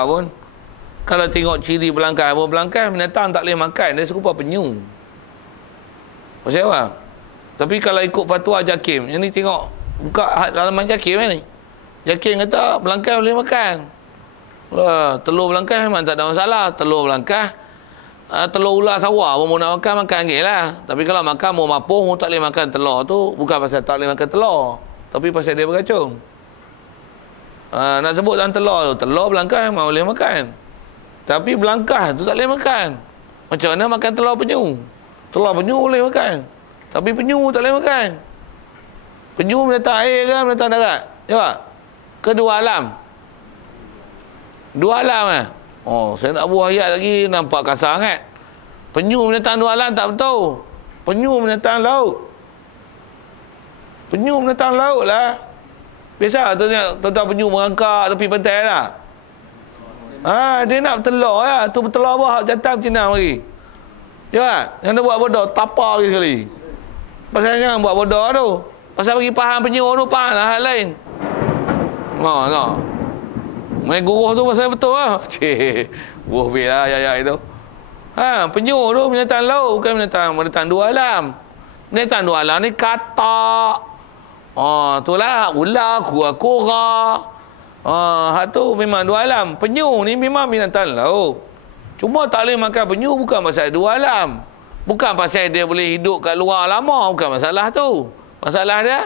pun kalau tengok ciri belangkai binatang tak boleh makan, dia serupa penyu. Pasal apa? Tapi kalau ikut fatwa JAKIM, yang ni tengok buka halaman JAKIM ni. JAKIM kata belangkai boleh makan. Telur belangkai memang tak ada masalah. Telur belangkai, telur ular sawah pun nak makan je lah. Tapi kalau makan mau mapuh, tak boleh makan telur tu, bukan pasal tak boleh makan telur, tapi pasal dia beracun. Nak sebut dalam telur tu, telur belangkai memang boleh makan, tapi belangkai tu tak boleh makan. Macam mana makan telur penyu? Telur penyu boleh makan, tapi penyu tak boleh makan. Penyu binatang air ke binatang darat? Jawab. Kedua alam. Dua alam eh? Oh, saya nak buah ayat lagi nampak kasar sangat. Penyu binatang dua alam tak betul. Penyu binatang laut. Penyu binatang laut lah. Biasa tuan-tuan penyu merangkak tepi pantai lah. Dia nak bertelur lah. Tu bertelur apa? Hak jantan bercinang lagi. Ya, yang dia buat bodoh, tapar lagi sekali. Pasal jangan buat bodoh tu. Pasal bagi faham penyu tu, faham lah hal lain. Tak. Main guruh tu pasal betul lah. Cik, guruh bil lah ayat itu. Penyu tu binatang laut, bukan binatang dua alam. Binatang dua alam ni katak. Itulah ular, kura-kura. Hak tu memang dua alam. Penyu ni memang binatang laut. Cuma tak boleh makan penyu bukan pasal dua alam. Bukan pasal dia boleh hidup kat luar lama, bukan masalah tu. Masalah dia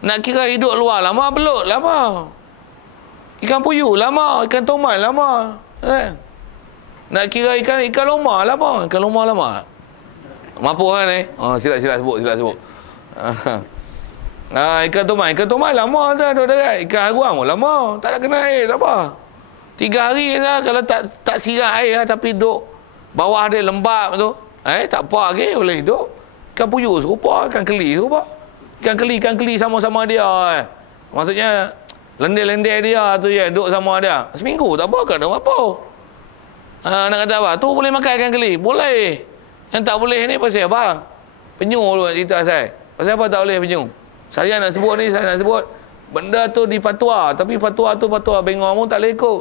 nak kira hidup luar lama, belut lama. Ikan puyuh lama, ikan toman lama. Nak kira ikan loma lama, ikan loma lama. Mampu kan ni? Sila sebut. Ikan toman lama tu ada dekat. Ikan haruang pun lama, tak ada kena air, tak apa. 3 hari lah kalau tak siram air lah, tapi duduk bawah dia lembab tu. Tak apa lagi boleh hidup. Ikan puyuh serupa, ikan keli serupa. Ikan keli sama-sama dia. Maksudnya lendek-lendek dia tu je duduk sama dia. Seminggu tak apa, kan apa. Nak kata apa? Tu boleh makan ikan keli? Boleh. Yang tak boleh ni pasal apa? Penyu tu nak cerita saya. Pasal apa tak boleh penyu? Saya nak sebut ni, saya nak sebut benda tu di fatwa, tapi fatwa tu fatwa bengong pun tak boleh ikut.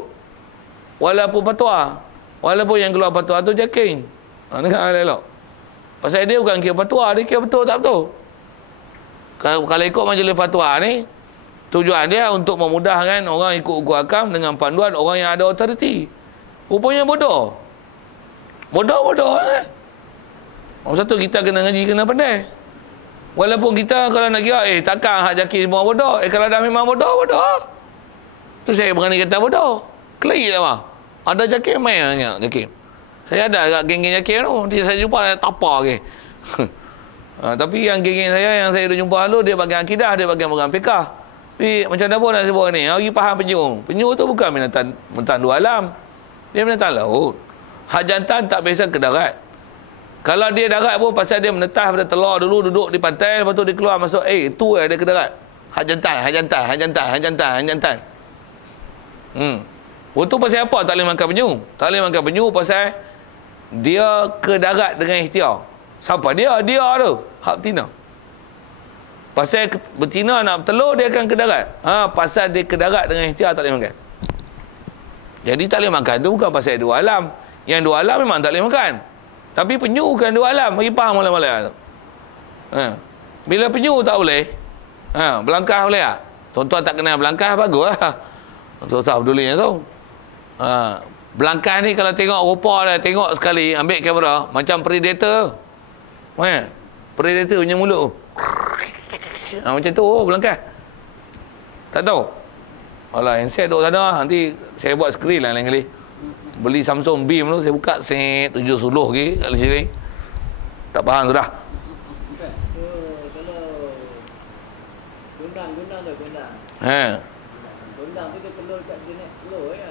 Walaupun yang keluar fatwa tu JAKIM. Dengar elok. Pasal dia bukan kira fatwa, dia kira betul tak betul. Kalau ikut majlis fatwa ni, tujuan dia untuk memudahkan orang ikut hukum hakam dengan panduan orang yang ada autoriti. Rupanya bodoh. Bodoh. Satu kita kena ngaji, kena pandai. Walaupun kita kalau nak kira, takkan hak JAKIM semua bodoh. Kalau dah memang bodoh. Tu saya berani kata bodoh. Keli lah mah. Ada JAKIM main JAKIM. Saya ada kat geng-geng JAKIM tu. Nanti saya jumpa tapar ke. Tapi yang geng-geng saya yang saya dah jumpa tu, dia bagian akidah, dia bagian fiqah. Tapi macam mana pun nak sebut ni, orang faham penyu. Penyu tu bukan binatang dua alam. Dia binatang laut. Hak jantan tak biasa ke darat. Kalau dia darat pun pasal dia menetas pada telur dulu, duduk di pantai, lepas tu dia keluar masuk, tu dia ke darat. Hak jantan. Itu pasal apa tak boleh makan penyu? Tak boleh makan penyu pasal dia ke darat dengan ikhtiar. Siapa dia? Dia tu. Hak betina. Pasal betina nak bertelur, dia akan ke darat. Pasal dia ke darat dengan ikhtiar tak boleh makan. Jadi tak boleh makan tu bukan pasal dua alam. Yang dua alam memang tak boleh makan. Tapi penyu bukan dua alam. Bagi faham malam-malam tu. Bila penyu tak boleh, belangkah boleh tak? Tuan-tuan tak kenal belangkah, bagus lah. Tuan-tuan tak pedulinya tu. Belangkah ni kalau tengok rupa dia, tengok sekali, ambil kamera, macam predator. Predator punya mulut. Macam tu belangkah. Tak tahu? Alah, handset duduk sana. Nanti saya buat skrin lah lain kali. Beli Samsung Beam tu, saya buka set 70 lagi kat sini. Tak faham sudah. Kalau gondang tu gondang. Gondang tu dia telur kat jenis telur ya.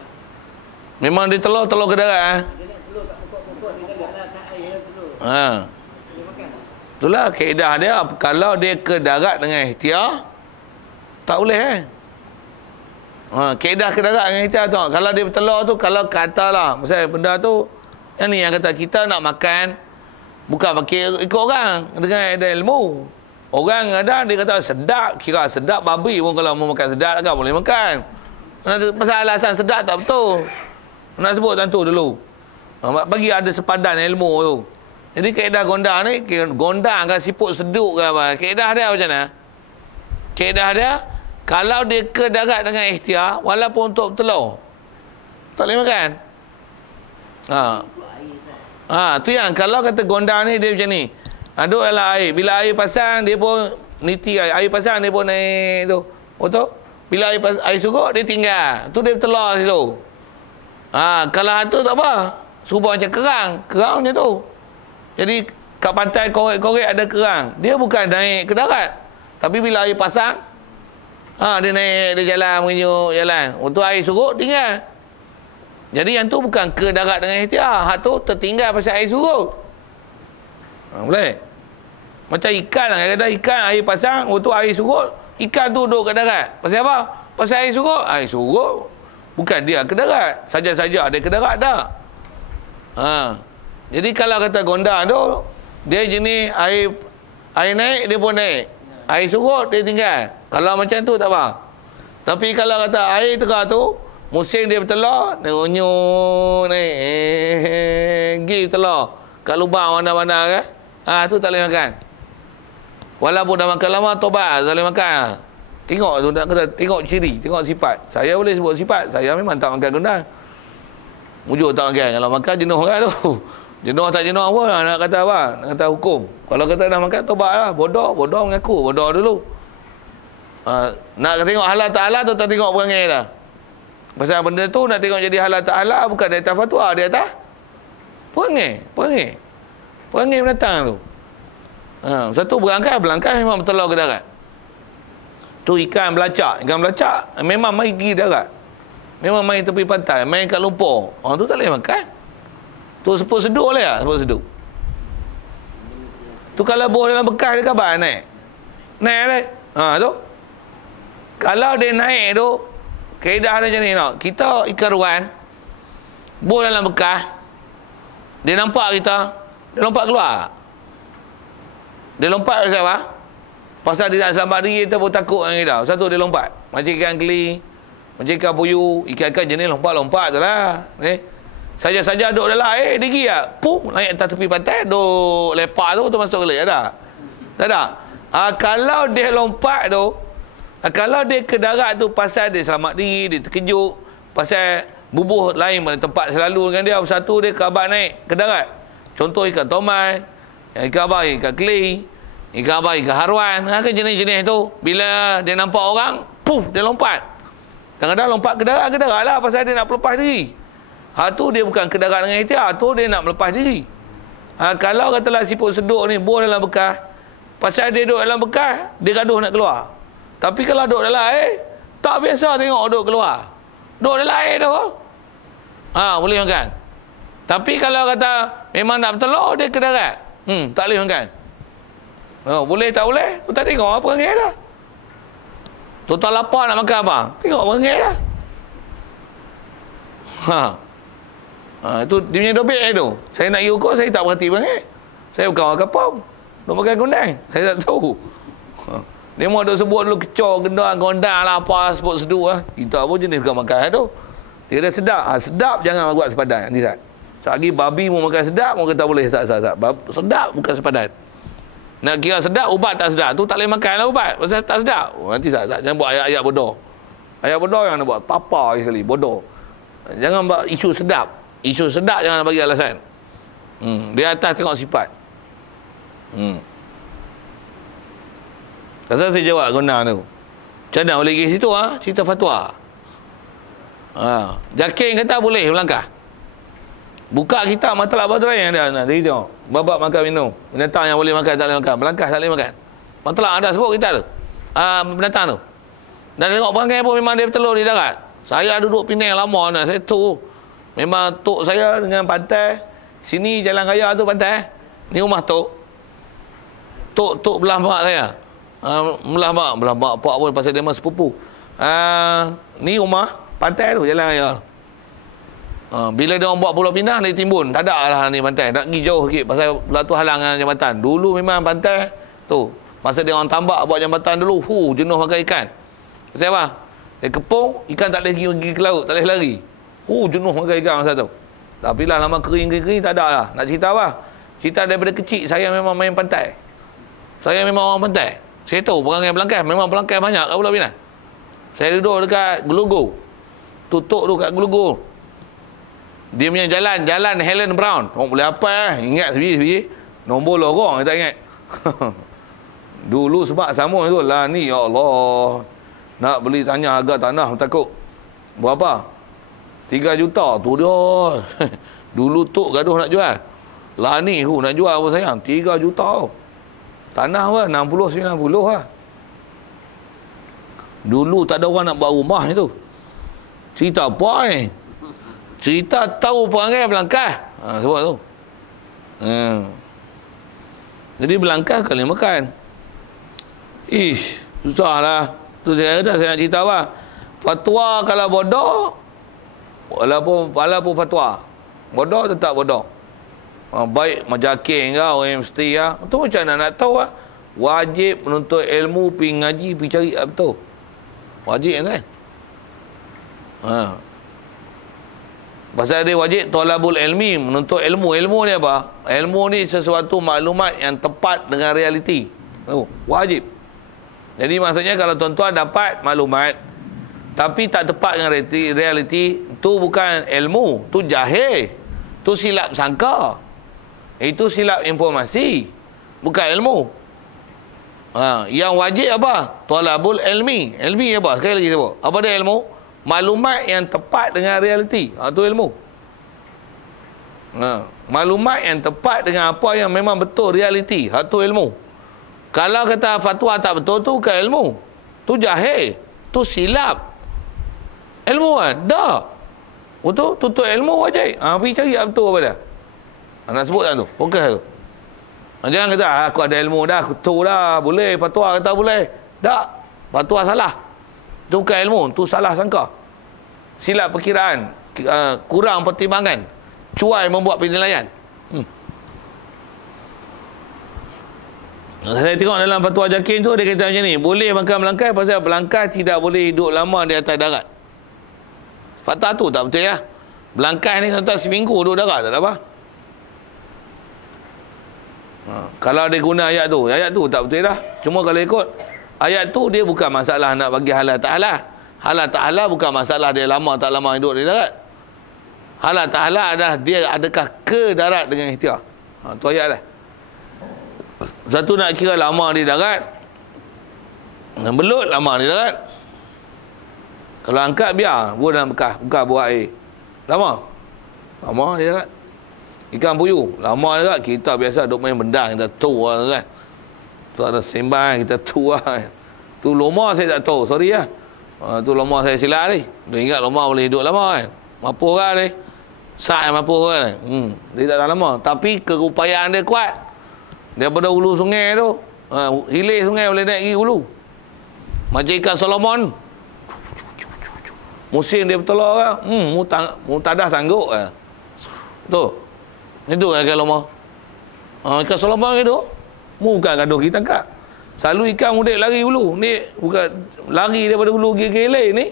Memang dia telur ke darat Dia nak telur kat pokok-pokok dia dekat kat air telur. Dia makan. Itulah kaedah dia. Kalau dia ke darat dengan ikhtiar, tak boleh kaedah ke darat dengan ikhtiar tu. Kalau dia bertelur tu, kalau katalah pasal benda tu, yang ni yang kata kita nak makan bukan pakai ikut orang dengan ada ilmu. Orang ada dia kata sedap, kira sedap babi pun kalau mau makan sedap kan boleh makan. Pasal alasan sedap tak betul. Nak sebut tentu dulu. Bagi ada sepadan ilmu tu. Jadi kaedah gondang ni, gondang kan siput seduk ke apa. Kaedah dia macam mana? Kaedah dia, kalau dia ke darat dengan ikhtiar, walaupun untuk telur, tak boleh makan. Tu yang kalau kata gondang ni dia macam ni. Duduk dalam air. Bila air pasang, dia pun niti air. Air pasang, dia pun naik tu. Betul? Bila air surut, dia tinggal. Tu dia telur situ. Kalau hantu tak apa. Serupa macam kerang. Kerang macam tu. Jadi, kat pantai korek-korek ada kerang. Dia bukan naik ke darat. Tapi bila air pasang, dia naik, dia jalan, mengenyuk, jalan. Untuk air surut, tinggal. Jadi, yang tu bukan ke darat dengan ikhtiar. Hak tu tertinggal pasal air surut. Boleh? Macam ikan lah. Kadang-kadang ikan air pasang, waktu air surut, ikan tu duduk kat darat. Pasal apa? Pasal air surut. Air surut. Bukan dia ke darat. Saja-saja dia ke darat tak. Jadi kalau kata gondang tu, dia jenis air naik, dia pun naik. Air surut, dia tinggal. Kalau macam tu tak apa. Tapi kalau kata air tengah tu, musim dia bertelur, dia unyuk, naik. Pergi telur. Kat lubang mana-mana kan. Tu tak boleh makan. Walaupun dah makan lama, tobat, tak boleh makan. Tengok tu, nak kata, tengok ciri, tengok sifat. Saya boleh sebut sifat, saya memang tak makan gondang. Wujud tak makan. Kalau makan, jenuh kan tu. Jenuh tak jenuh apa, nak kata apa? Nak kata hukum. Kalau kata dah makan, tobat lah. Bodoh mengaku. Bodoh dulu. Nak tengok halal tak halal tu, tak tengok perangai dah. Pasal benda tu, nak tengok jadi halal tak halal, bukan dari atas fatwa, dia atas perangai mendatang tu. Satu berangkai memang bertelur ke darat. Tu ikan belacak memang mai pergi darat. Memang main tepi pantai, main kat lumpur. Tu tak boleh makan. Tu seput seduk boleh tak? Seput seduk. Tu kalau buah dalam bekas dia kabar naik. Naik dia. Tu. Kalau dia naik tu, kaedah dia macam ni tau. Kita ikan ruan, buah dalam bekas, dia nampak kita, dia lompat keluar. Dia lompat pasal apa? Pasal dia nak selamat diri, kita pun takut dengan kita. Satu dia lompat. Macam ikan keli, macam ikan puyuh, ikan-ikan jenis lompat-lompat tu lah. Saja-saja duduk dalam air, dia pergi lah. Pum, naik atas tepi pantai, duduk lepak tu masuk kelik. Tak ada? Kalau dia lompat tu, kalau dia ke darat tu pasal dia selamat diri, dia terkejut, pasal bubuh lain pada tempat selalu dengan dia, satu dia kabar naik ke darat. Contoh ikan tomai, ikan abang, ikan keli, ikan abang, ikan haruan, kan jenis-jenis tu. Bila dia nampak orang, puf, dia lompat. Kadang-kadang lompat ke darat lah, pasal dia nak melepas diri. Tu dia bukan ke darat dengan ikhtiar, tu dia nak melepas diri. Kalau katalah siput seduk ni, buah dalam bekas, pasal dia duduk dalam bekas, dia gaduh nak keluar. Tapi kalau duduk dalam air, tak biasa tengok duduk keluar. Duduk dalam air tu, boleh makan. Tapi kalau kata memang nak bertelur, dia ke darat, tak boleh makan. Boleh tak boleh, tu tak tengok apa perangai dah. Tu tak lapar nak makan apa, tengok perangai dah. Itu dia punya dobek tu. Saya nak pergi ukur, saya tak berhati perangai. Saya bukan orang kapau, duk makan gondang, saya tak tahu. Dia mau duk sebut dulu kecor, gondang lah apa, sebut seduk lah. Kita pun jenis bukan makan tu. Dia dah sedap. Sedap jangan buat sepadan. Nanti Zat. Selagi babi mau makan sedap, mau kata boleh tak. Sedap bukan sepadan. Nak kira sedap, ubat tak sedap. Tu tak boleh makan lah ubat. Pasal tak sedap. Nanti Zat. Jangan buat ayat-ayat bodoh. Ayat bodoh yang nak buat. Papa sekali. Bodoh. Jangan buat isu sedap. Isu sedap jangan bagi alasan. Dia atas tengok sifat. Pasal saya jawab gondang tu. Macam mana boleh pergi situ cerita fatwa. Jakin kata boleh melangkah. Buka kitab Matlab Badrai yang ada. Nanti tengok. Babak makan minum. Binatang yang boleh makan tak boleh makan. Melangkah tak boleh makan. Matlab ada sebut kita tu. Binatang tu. Dan tengok perangai pun memang dia bertelur di darat. Saya duduk Penang lama dah. Saya tu. Memang tok saya dengan pantai. Sini jalan raya tu pantai. Ni rumah tok. Tok belah mak saya. Belah mak pak pun pasal dia masih sepupu. Ni rumah pantai tu jalan raya. Bila dia orang buat pulau pindah, dia timbun. Tak ada lah ni pantai. Nak pergi jauh sikit pasal belah tu halang dengan jambatan. Dulu memang pantai tu. Masa dia orang tambak buat jambatan dulu, jenuh makan ikan. Pasal apa? Dia kepung, ikan tak boleh pergi ke laut, tak boleh lari. Jenuh makan ikan masa tu. Tapi lah lama kering tak ada lah. Nak cerita apa? Cerita daripada kecil saya memang main pantai. Saya memang orang pantai. Saya tahu perangai belangkai. Memang belangkai banyak kat Pulau Pinang. Saya duduk dekat Gelugur. Tutup tu kat Gelugur. Dia punya jalan Helen Brown. Orang boleh apa ingat sebiji. Nombor lorong tak ingat. Dulu sebab sama tu lah ni, ya Allah. Nak beli tanya harga tanah takut. Berapa? 3 juta tu dia. Dulu tok gaduh nak jual. Lah ni nak jual apa sayang? 3 juta. Tanah apa? 60-90 lah. Dulu tak ada orang nak buat rumah itu. Cerita apa ni? Cerita tahu perangai belangkah. Sebab tu. Jadi belangkah kali makan. Susahlah. Tu saya nak cerita apa? Fatwa kalau bodoh, walaupun fatwa. Bodoh tetap bodoh. Baik majakin ke orang mesti ya. Tu macam mana nak tahu lah. Wajib menuntut ilmu, pergi ngaji, pergi cari betul. Wajib kan? Pasal dia wajib tolabul ilmi, menuntut ilmu. Ilmu ni apa? Ilmu ni sesuatu maklumat yang tepat dengan realiti. Wajib. Jadi maksudnya kalau tuan-tuan dapat maklumat tapi tak tepat dengan realiti, tu bukan ilmu, tu jahil. Tu silap sangka. Itu silap informasi, bukan ilmu. Yang wajib apa? Tolabul ilmi. Ilmi apa? Sekali lagi sebut. Apa dia ilmu? Maklumat yang tepat dengan realiti. Itu ilmu. Maklumat yang tepat dengan apa yang memang betul realiti. Itu ilmu. Kalau kata fatwa tak betul, tu bukan ilmu. Tu jahil. Tu silap. Ilmu kan? Dah. Betul? Tutup ilmu wajib. Pergi cari betul apa dah. Nak sebut tak tu? Fokus tu. Jangan kata aku ada ilmu dah, aku tahu dah, boleh. Fatwa kata boleh. Tak. Fatwa salah. Itu bukan ilmu, tu salah sangka. Silap perkiraan, kurang pertimbangan, cuai membuat penilaian. Saya tengok dalam fatwa Jakin tu dia kata macam ni, boleh makan belangkai pasal belangkai tidak boleh hidup lama di atas darat. Fakta tu tak betul ya. Belangkai ni tuan-tuan seminggu duduk darat tak ada apa. Kalau dia guna ayat tu tak betul dah. Cuma kalau ikut ayat tu, dia bukan masalah nak bagi halal tak halal. Halal tak halal bukan masalah dia lama tak lama hidup di darat. Halal tak halal adalah dia adakah ke darat dengan ikhtiar. Tu ayat dah. Satu nak kira lama di darat, belut lama di darat. Kalau angkat biar buah dalam bekas buah air. Lama di darat. Ikan puyuh lama di darat. Kita biasa duk main bendang, kita tu lah kan. Tu ada sembang, kita tu lah. Tu loma saya tak tahu, sorry lah. Tu loma saya silap ni. Dia ingat loma boleh hidup lama kan. Mapuh kan ni. Sak yang mapuh kan. Dia tak lama. Tapi keupayaan dia kuat. Daripada hulu sungai tu, hilir sungai boleh naik pergi hulu. Macam ikan Solomon. Musim dia bertelur kan. Mutadah tangguk kan. Tu. Itu kan ikan loma. Ikan Solomon itu. Bukan gaduh kita tangkap. Selalu ikan mudik lari hulu. Ni bukan lari daripada hulu pergi hilir ni.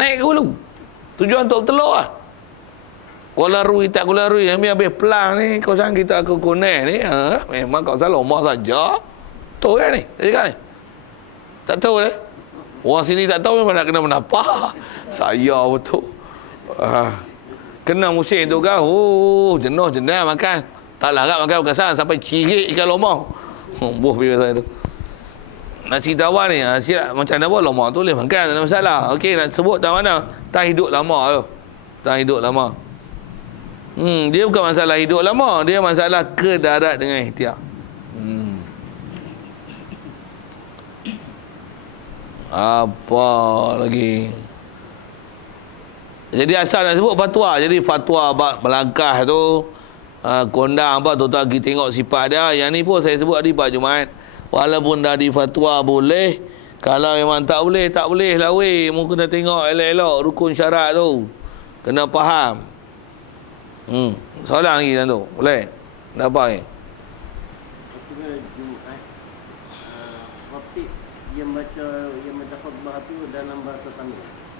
Naik ke hulu. Tujuan untuk bertelur lah. Kuala Rui tak Kuala Rui habis pelang ni kawasan kita ke Kunai ni memang kawasan lama saja. Tahu kan ni? Tak cakap ni? Tak tahu ni? Orang sini tak tahu memang nak kena menapa. Saya betul. Kena musim tu kan. Jenuh makan. Tak larat makan berkesan sampai cirit ikan loma. Buah biar saya tu. Nak cerita awal ni, macam mana lama tu boleh makan, tak ada masalah. Okey, nak sebut tak mana? Tak hidup lama tu. Tak hidup lama. Dia bukan masalah hidup lama, dia masalah ke darat dengan ikhtiar. Apa lagi? Jadi asal nak sebut fatwa. Jadi fatwa melangkah tu, kondang apa tuan-tuan pergi tengok sifat dia. Yang ni pun saya sebut tadi Pak Jumaat. Walaupun dah di fatwa boleh, kalau memang tak boleh lah weh. Mu kena tengok elok-elok rukun syarat tu. Kena faham. Soalan lagi tu. Boleh? Nak apa ni? Jumaat Khatib yang baca khutbah tu dalam bahasa Tamil.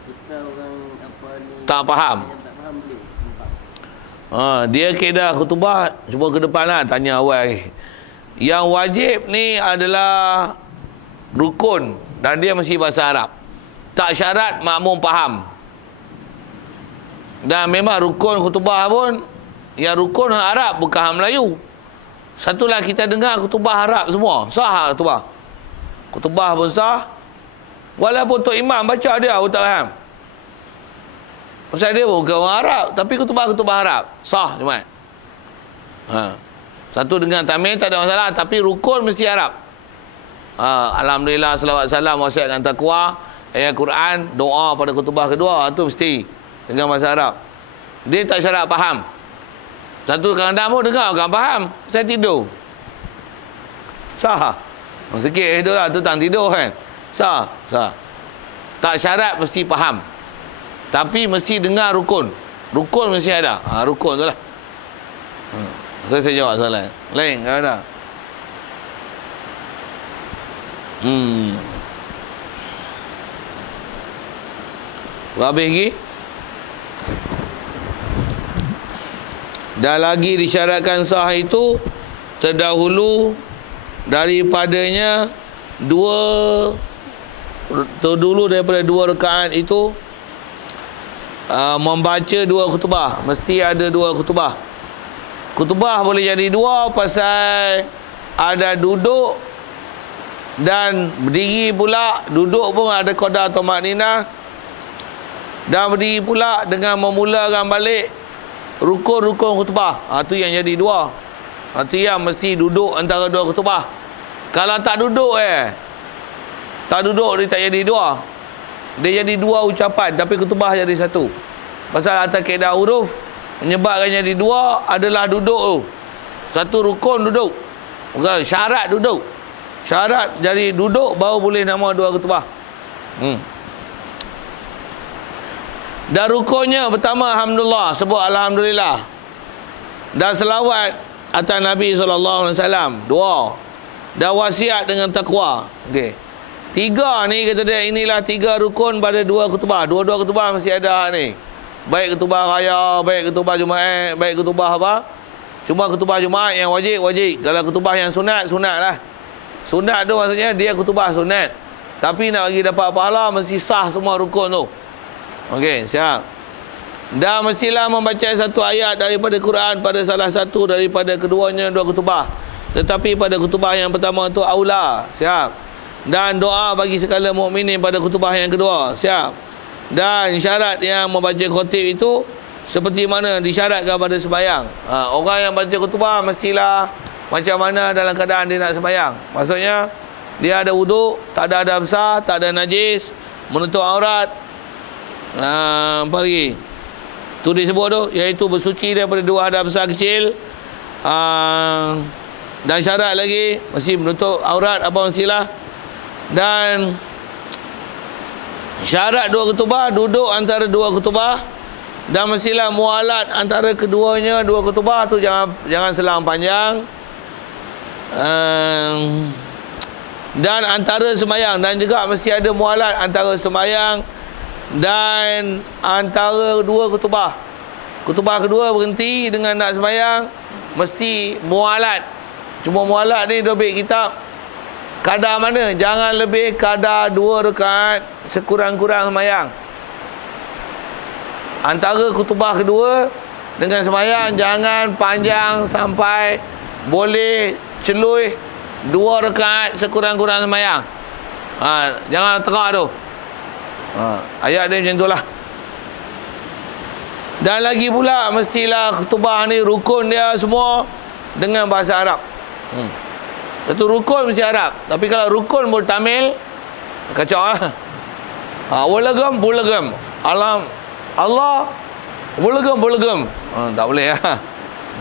kita orang apa ni Tak faham. yang tak faham boleh nampak. Dia kaedah khutbah, cuba ke depan lah, tanya awal. Yang wajib ni adalah rukun dan dia mesti bahasa Arab. Tak syarat makmum faham. Dan memang rukun khutbah pun, yang rukun Arab bukan Melayu. Satulah kita dengar khutbah Arab semua. Sah khutbah. Khutbah pun sah. Walaupun Tok Imam baca dia pun tak faham. Pasal dia bukan orang Arab, tapi khutbah Arab. Sah Jumaat. Satu dengan tamil tak ada masalah, tapi rukun mesti Arab. Alhamdulillah, salawat salam, wasiat dengan taqwa, ayat Quran, doa pada khutbah kedua, itu mesti dengan bahasa Arab. Dia tak syarat faham. Satu kadang-kadang pun dengar orang faham, saya tidur. Sah. Sikit itu lah, tu tang tidur kan. Sah. Tak syarat mesti faham. Tapi mesti dengar rukun. Rukun mesti ada. Rukun tu lah. Saya jawab soalan. Lain, tak ada. Habis lagi? Dan lagi disyaratkan sah itu terdahulu daripadanya daripada dua rakaat itu membaca dua khutbah. Mesti ada dua khutbah. Khutbah boleh jadi dua pasal ada duduk dan berdiri pula. Duduk pun ada qada atau makninah, dan berdiri pula dengan memulakan balik rukun-rukun khutbah. Itu yang jadi dua. Itu yang mesti duduk antara dua khutbah. Kalau tak duduk tak duduk, dia tak jadi dua. Dia jadi dua ucapan, tapi khutbah jadi satu. Pasal atas kaedah huruf, menyebabkan jadi dua adalah duduk tu. Satu rukun duduk. Bukan syarat duduk. Syarat jadi duduk baru boleh nama dua khutbah. Dan rukunnya pertama alhamdulillah, sebut alhamdulillah. Dan selawat atas Nabi SAW. Dua. Dan wasiat dengan taqwa. Okey. Tiga ni kata dia, inilah tiga rukun pada dua khutbah. Dua-dua khutbah mesti ada ni. Baik khutbah raya, baik khutbah Jumaat, baik khutbah apa. Cuma khutbah Jumaat yang wajib. Kalau khutbah yang sunat lah. Sunat tu maksudnya dia khutbah sunat. Tapi nak bagi dapat pahala mesti sah semua rukun tu. Okey, siap. Dan mestilah membaca satu ayat daripada Quran pada salah satu daripada keduanya dua khutbah. Tetapi pada khutbah yang pertama tu aula. Siap. Dan doa bagi segala mukminin pada khutbah yang kedua. Siap. Dan syarat yang membaca khutib itu seperti mana disyaratkan pada sembahyang. Orang yang baca khutbah mestilah macam mana dalam keadaan dia nak sembahyang. Maksudnya dia ada wuduk, tak ada adab besar, tak ada najis, menutup aurat. Apa lagi? Tu disebut tu, iaitu bersuci daripada dua adab besar kecil. Dan syarat lagi mesti menutup aurat, apa mestilah. Dan syarat dua khutbah, duduk antara dua khutbah. Dan mestilah mualat antara keduanya dua khutbah tu jangan selang panjang. Dan antara sembahyang, dan juga mesti ada mualat antara sembahyang dan antara dua khutbah. Khutbah kedua berhenti dengan nak sembahyang, mesti mualat. Cuma mualat ni dia ambil kitab kadar mana, jangan lebih kadar 2 rakaat sekurang-kurang sembahyang. Antara khutbah kedua dengan sembahyang jangan panjang sampai boleh celui 2 rakaat sekurang-kurang sembahyang. Jangan tengah tu. Ayat dia macam itulah. Dan lagi pula mestilah khutbah ni rukun dia semua dengan bahasa Arab. Satu rukun mesti Arab. Tapi kalau rukun bertamil, kacau lah. Bulegam Allah bulegam. Tak boleh lah.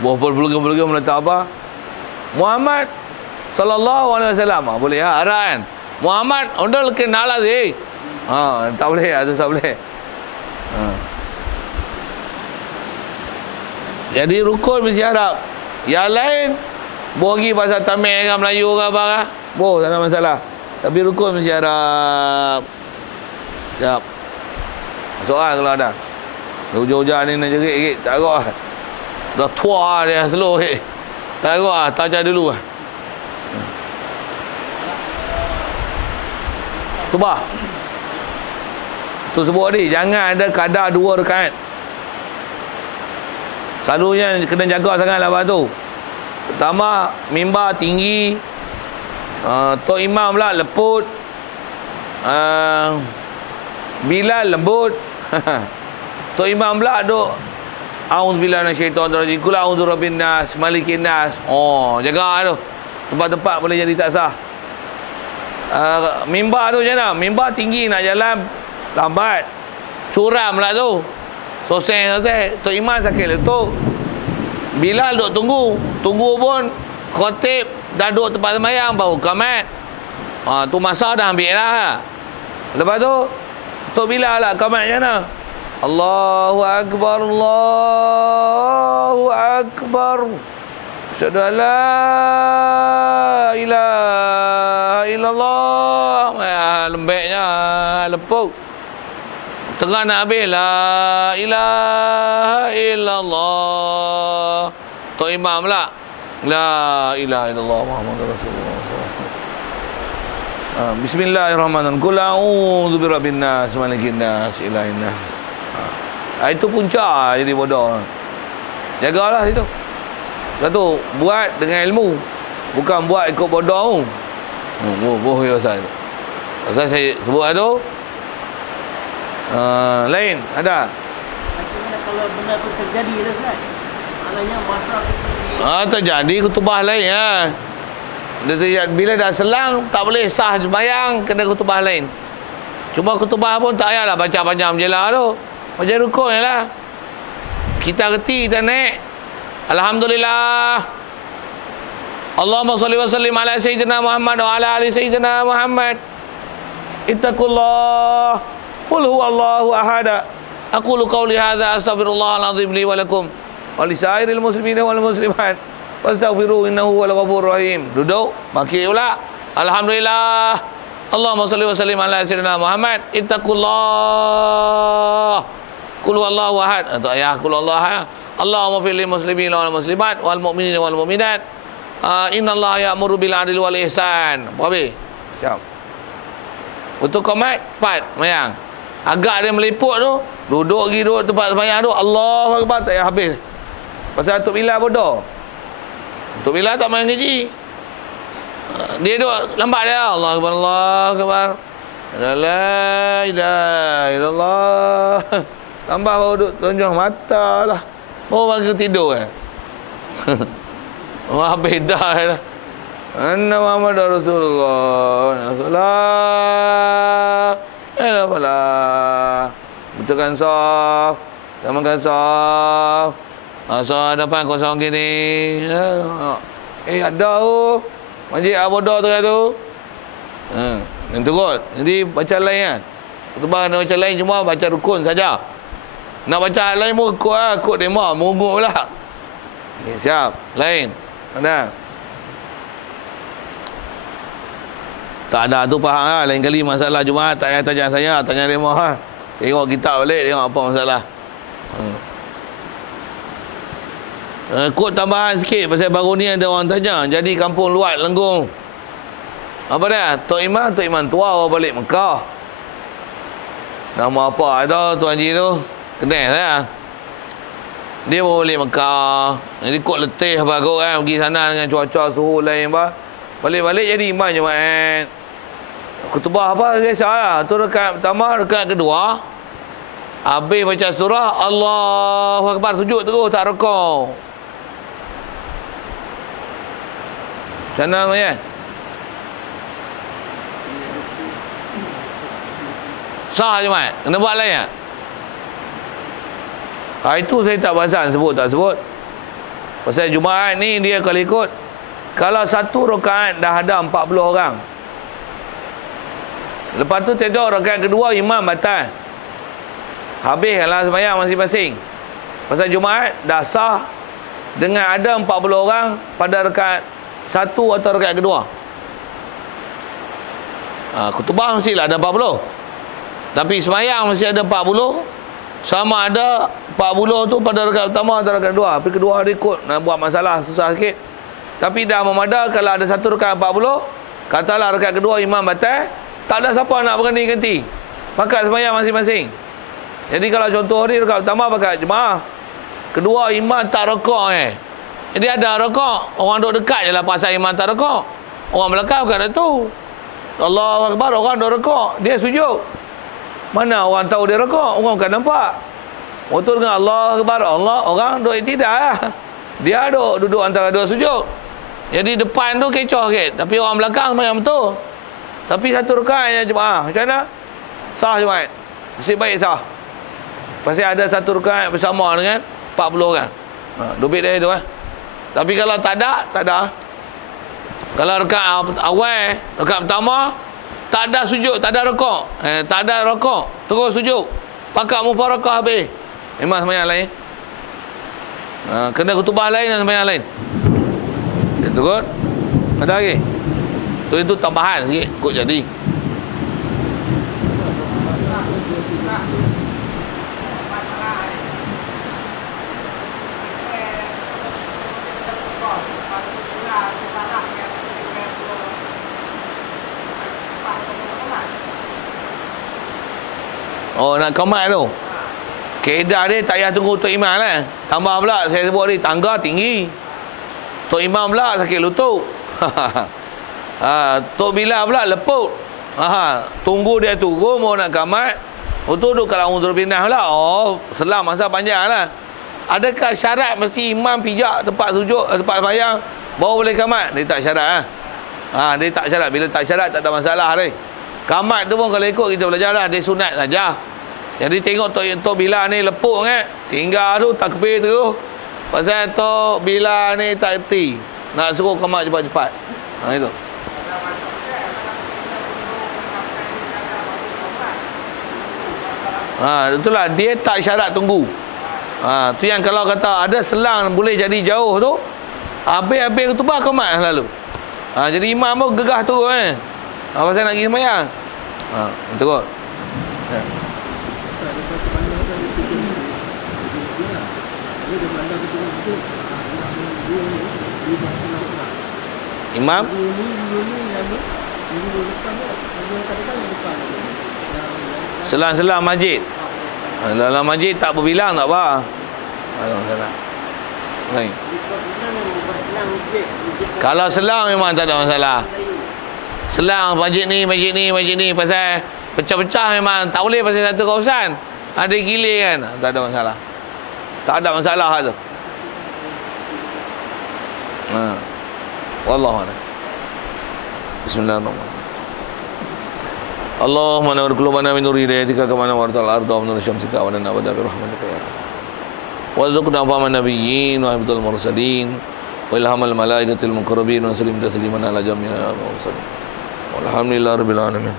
Bulegam letak apa? Muhammad sallallahu alaihi wasallam. Boleh lah Arab kan. Muhammad ondol ke nala sih. Tak boleh lah, tu tak boleh. Jadi rukun mesti Arab. Yang lain bogi bahasa Tamil ke Melayu ke apa ke, tak ada masalah. Tapi rukun mesti Arab. Siap. soal kalau ada. Hujan-hujan ni nak jerit-jerit, tak agak lah. Dah tua dia slow eh. Tak agak lah, tak macam dulu lah. Tubah. Tu sebut ni, jangan ada kadar 2 rakaat. Selalunya kena jaga sangat lah tu. Pertama, mimbar tinggi. Tok Imam pula leput. Bilal lembut. Tok Imam pula duk A'udzubillahi minasyaitonirrajim. Qul a'udzu birabbin nas, malikin nas. Oh, jaga tu. Tempat-tempat boleh jadi tak sah. Mimbar tu macam mana? Mimbar tinggi nak jalan lambat. Curam pula tu. Sosai. Tok Imam sakit letup. Bilal duk tunggu pun khotib dah duduk tempat sembahyang baru qamat. Tu masa dah ambil lah. Lepas tu Tok Bilal lah qamat macam mana? Allahu Akbar, Allahu Akbar. Asyhadu an la ilaha illallah. Lembeknya lepuk. Tengah nak habis la ilaha illallah. Tok Imam pula la ilaha illallah Muhammadur Rasulullah. Bismillahirrahmanirrahim. Qul a'udzu birabbin nas, malikin nas, ilahin nas. Itu puncak jadi bodoh. Jagalah situ. Satu, buat dengan ilmu. Bukan buat ikut bodoh. Boh ya Ustaz. Pasal saya sebut tu lain ada. Macam kalau benda tu terjadi dah Ustaz. Maknanya masa tu terjadi kutubah lain ya. Bila dah selang tak boleh sah sembahyang, kena kutubah lain. Cuma kutubah pun tak payahlah baca panjang menjelah tu. Macam rukun je lah. Kita reti, kita naik. Alhamdulillah. Allahumma salli wa sallim ala Sayyidina Muhammad wa ala ali Sayyidina Muhammad. Ittaqullah. Qul huwallahu ahad. Aqulu qawli hadza astaghfirullahal azim li wa lakum wa li sairil muslimina wal muslimat. Wastaghfiru innahu wal ghafurur rahim. Duduk, maki pula. Alhamdulillah. Allahumma salli wa sallim ala Sayyidina Muhammad. Ittaqullah. Qul huwallahu ahad. Atau ayah qul huwallahu ahad. Allahumma fil muslimin wal muslimat wal mu'minin wal mu'minat. Innallaha ya'muru bil 'adli wal ihsan. Habis. Siap. Betul qamat, cepat sembahyang. Agak dia meliput tu, duduk tempat sembahyang tu, Allahu akbar tak payah habis. Pasal Tok Bilal bodoh. Tok Bilal tak main ngaji. Dia duduk lambat dia. Allahu akbar, Allahu akbar. La ilaha illallah. Tambah baru duduk tunjuk mata lah. Oh bagi tidur Wah beda dah. Anna Muhammad Rasulullah. Rasulullah. Alhamdulillah. Betulkan saf. Samakan saf. Asal depan kosong gini. Ada tu. Masjid Abodah tu tu. Yang turut. Jadi baca lain kan. Khutbah nak baca lain cuma baca rukun saja. Nak baca lain pun ikut lah. Ikut demo. Munggu pula. Okay, siap. Lain. Ada. Tak ada tu faham lah. Lain kali masalah Jumaat tak payah tanya saya. Tanya demo lah. Tengok kitab balik. Tengok apa masalah. Kod tambahan sikit. Pasal baru ni ada orang tanya. Jadi kampung luat Lenggung. Apa dia? Tok Iman tua orang balik Mekah. Nama apa tu Tuan Haji tu? Kenal saya. Dia baru balik Mekah. Jadi kot letih bagus kan. Pergi sana dengan cuaca suhu lain apa. Balik-balik jadi imam Jumaat. Khutbah apa biasa lah. Tu rakaat pertama, rakaat kedua. Habis baca surah Allahu Akbar, sujud terus tak rukuk. Macam mana ya? Sah Jumaat. Kena buat lain tak? Itu saya tak perasan sebut tak sebut. Pasal Jumaat ni dia kalau ikut, kalau satu rakaat dah ada 40 orang. Lepas tu tengok rakaat kedua imam batal. Habislah sembahyang masing-masing. Pasal Jumaat dah sah dengan ada 40 orang pada rakaat satu atau rakaat kedua. Khutbah mestilah ada 40. Tapi sembahyang mesti ada 40 Sama ada 40 tu pada rakaat pertama atau rakaat kedua. Tapi kedua dia ikut nak buat masalah susah sikit. Tapi dah memadai kalau ada satu rakaat 40, katalah rakaat kedua imam batal, tak ada siapa nak berani ganti. Pakat sembahyang masing-masing. Jadi kalau contoh ni rakaat pertama pakat jemaah. Kedua imam tak rakaat Jadi ada rakaat, orang duduk dekat je lah pasal imam tak rakaat. Orang belakang bukan ada tu. Allahu Akbar, orang duduk rakaat, dia sujud. Mana orang tahu dia rakaat? Orang bukan nampak. Waktu dengan Allahu Akbar, orang duduk tidak lah. Dia duduk antara dua sujud. Jadi depan tu kecoh sikit, tapi orang belakang sembahyang betul. Tapi satu rakaat je jemaah. Macam mana? Sah jemaah. Nasib baik sah. Pasti ada satu rakaat bersama dengan 40 orang. Dobit dia tu Tapi kalau tak ada. Kalau rakaat awal, rakaat pertama tak ada sujud, tak ada rakaat. Tak ada rakaat, terus sujud. Pakat mufarakah habis. Memang sembahyang lain. Kena khutbah lain dan sembahyang lain. Itu kot. Ada lagi? Itu tambahan sikit kot jadi. Oh, nak komat tu. Kaedah dia tak payah tunggu Tok Imam lah. Tambah pula saya sebut ni, tangga tinggi. Tok Imam pula sakit lutut. Tok Bilal pula leput. Tunggu dia turun mau nak komat. Itu duduk kalau untuk pindah pula. Oh, selang masa panjang lah. Adakah syarat mesti imam pijak tempat sujud, tempat sembahyang baru boleh komat? Dia tak syarat dia tak syarat. Bila tak syarat tak ada masalah ni. Kamat tu pun kalau ikut kita belajar lah, dia sunat saja. Jadi tengok Tok Bilal ni lepuk tinggal tu takbir terus. Pasal Tok Bilal ni tak erti nak suruh kamat cepat-cepat. Itu. Itulah dia tak syarat tunggu. Tu yang kalau kata ada selang boleh jadi jauh tu, habis-habis khutbah kamat selalu. Jadi imam pun gegah tu pasal nak pergi sembahyang. Betul kot. Imam selang-selang masjid. Dalam masjid tak berbilang tak apa. Kalau selang memang tak ada masalah. Selang masjid ni pasal pecah-pecah memang tak boleh pasal satu kawasan. Ada gilir kan, tak ada masalah. Tak ada masalah tu. Wallahu a'lam. Bismillahirrahmanirrahim. Allahumma nawwir qulubana min nuri hidayatika kama nawwartal arda min nuri syamsika wa lana abada bi rahmatika ya rabb. Warzuqna fahman nabiyyin wa hifdzal mursalin wa ilhamal malaikatil muqarrabin wa sallim tasliman ala jami'il mursalin. Walhamdulillahirabbil alamin.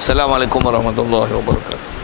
Assalamualaikum warahmatullahi wabarakatuh.